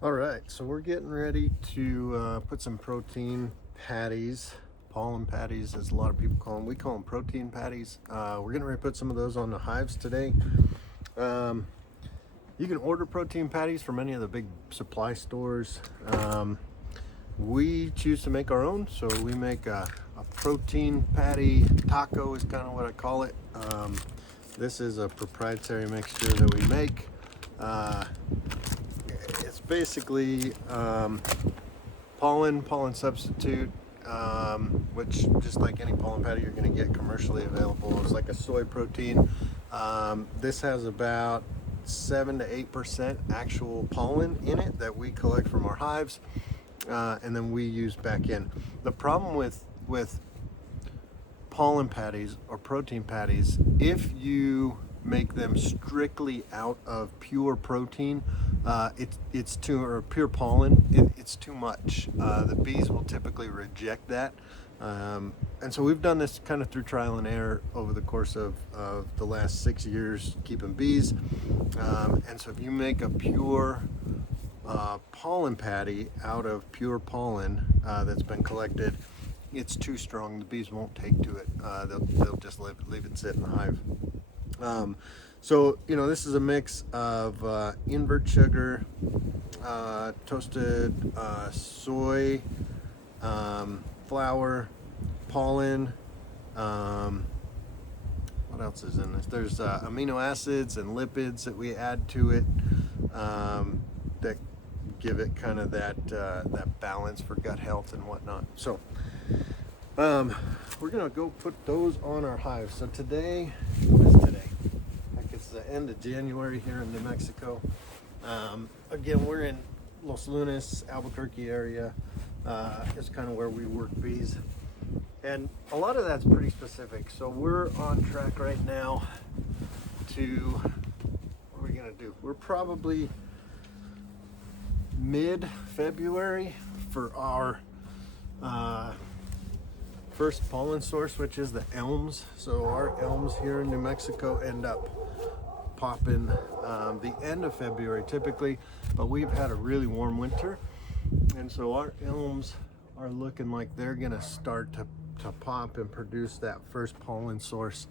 All right, so we're getting ready to put some protein patties, pollen patties, as a lot of people call them. We call them protein patties. We're getting ready to put some of those on the hives today. Um, you can order protein patties from any of the big supply stores. We choose to make our own, so we make a protein patty taco is kind of what I call it. This is a proprietary mixture that we make. Uh, it's basically pollen substitute, which just like any pollen patty you're going to get commercially available. It's like a soy protein. This has about 7 to 8% actual pollen in it that we collect from our hives, and then we use back in. The problem with pollen patties or protein patties, if you make them strictly out of pure protein, it's too, or pure pollen, it's too much. The bees will typically reject that. And so we've done this kind of through trial and error over the course of the last 6 years keeping bees. And so if you make a pure pollen patty out of pure pollen that's been collected, it's too strong. The bees won't take to it. They'll just leave it sit in the hive. So, this is a mix of invert sugar, toasted soy, flour, pollen. What else is in this? There's amino acids and lipids that we add to it that give it kind of that balance for gut health and whatnot. So we're gonna go put those on our hives. So today, what is today? Heck, it's the end of January here in New Mexico. Again, we're in Los Lunas, Albuquerque area. It's kind of where we work bees. And a lot of that's pretty specific. So we're on track right now to, what are we gonna do? We're probably mid-February for our first pollen source, which is the elms. So our elms here in New Mexico end up popping the end of February typically, but we've had a really warm winter, and so our elms are looking like they're gonna start to pop and produce that first pollen source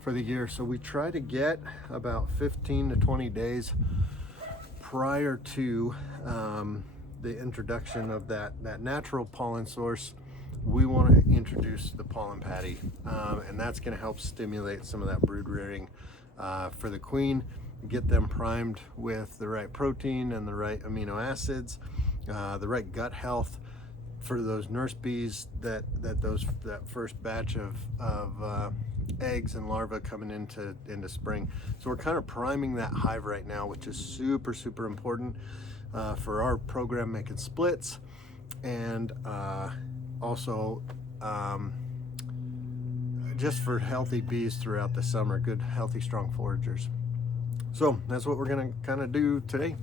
for the year. So we try to get about 15 to 20 days prior to the introduction of that natural pollen source. We want to introduce the pollen patty, and that's going to help stimulate some of that brood rearing for the queen, get them primed with the right protein and the right amino acids, the right gut health for those nurse bees that first batch of eggs and larvae coming into spring. So we're kind of priming that hive right now, which is super important for our program making splits, and also just for healthy bees throughout the summer, good healthy strong foragers. So that's what we're going to kind of do today.